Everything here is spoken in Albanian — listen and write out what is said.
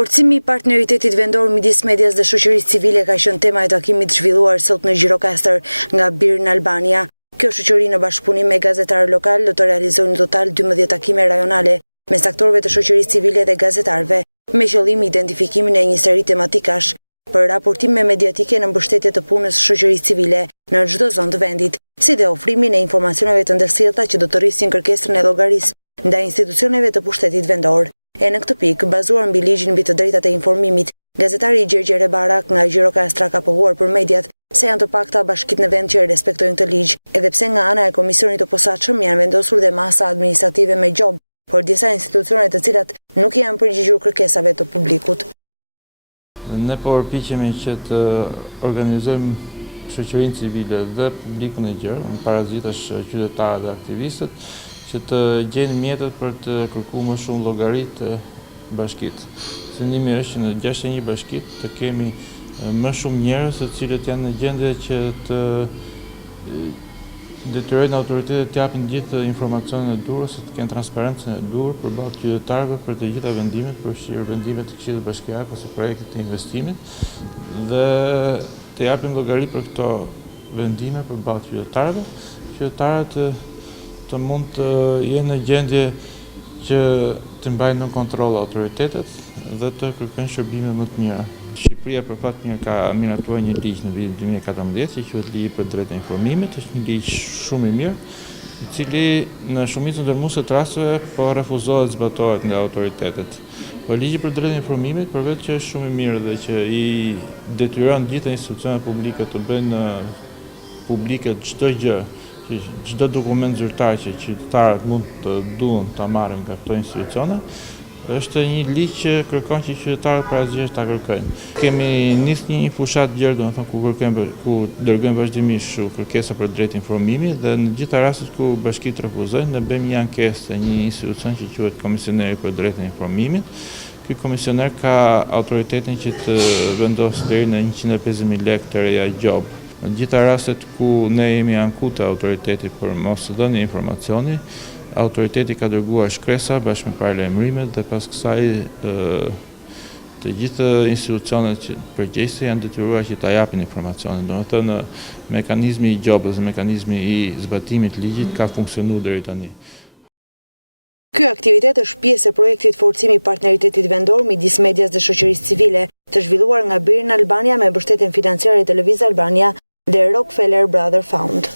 Forcimi I partneritetit vendor midis medias dhe shoqërisë civile ka qenë tema e takimit zhvilluar sot në Gjirokastër nga BIR në Albania. Kjo shoqëri në bashkëpunim me gazetarë lokal do të realizojë në total 12 takime rajonale mes aktorëve të shoqërisë civile dhe gazetarëve, me qëllim identifikimin e një seri tematikash për raportime mediatike në mbështetje të punës së shoqërisë civile në çdo zonë të vendit, si dhe ofrimin e informacioneve të ndërsjellta që do të rrisin kërkesën e llogarisë ndaj institucioneve të pushtetit vendor. E në këtë pikë, bazuar mbi ligjin mbi të drejtat e informimit, gazetari Gjergje Rebarak nga Gjirokastra ka pohuar për mediat se janë të pakta bashkitë në vend që respektojnë këtë ligj, edhe pse nga ana e komisionit të posaçëm janë vendosur dhe masa administrative me gjob, por disa institucione të cilat nuk janë përgjigjur kërkesave të publikut. Ne po përpiqemi që të organizojmë shoqërinë civile dhe publikun e gjerë, parazitash qytetarë dhe aktivistët, që të gjejnë mjetet për të kërkuar më shumë llogari të bashkisë. Syndimi është që në 61 bashkitë të kemi më shumë njerëz të cilët janë në gjendje që të detyrojnë autoritetet të japin gjithë informacionin e duhur, se të kenë transparencën e duhur përballë qytetarëve për të gjitha vendimet, përfshirë vendimet të Këshillit Bashkiak ose projektet të investimit, dhe të japin llogari për këto vendime përballë qytetarëve. Qytetarët të mund të jenë në gjendje që të mbajnë në kontroll autoritetet dhe të kërkojnë shërbime më të mira. Shqipëria për fat mirë ka miratuar një ligj në vitin 2014 që quhet Ligji për drejtë e informimit, është një ligj shumë I mirë, I cili në shumicën dërmuese të rasteve po refuzohet zbatohet nga autoritetet. Po ligji për drejtë e informimit, përveç që është shumë I mirë dhe që I detyron gjitha institucionet publike të bëjnë publike çdo gjë, çdo dokument zyrtar që qytetarët mund të duan ta marrin nga këto institucione, është një ligj që kërkon që qytetarët parazyesht ta kërkojnë. Kemi nisë një fushat gjerë, domethënë ku dërgojmë vazhdimisht kërkesa për drejtë informimi dhe në gjitha rastet ku bashkitë refuzojnë, ne bëjmë një ankesë te një institucion që quhet Komisioneri për drejtën e informimit. Ky komisioner ka autoritetin që të vendosë deri në 150.000 lekë të reja gjob. Në gjitha rastet ku ne jemi ankuar te autoriteti për mos të dhënë informacioni, autoriteti ka dërguar shkresa bashkë me paralajmërimet dhe pas kësaj të gjithë institucionet që përgjegjëse janë detyruar që ta japin informacionin. Domethënë mekanizmi I gjobës, mekanizmi I zbatimit të ligjit ka funksionuar deri tani. Ky aktivitet është pjesë e projektit forcimi I partneritetit vendor midis medias dhe shoqërisë civile, të zhvilluar nga BIR në Albania me mbështetjen financiare të Lëviz Albania dhe Rockefeller Brother Fund.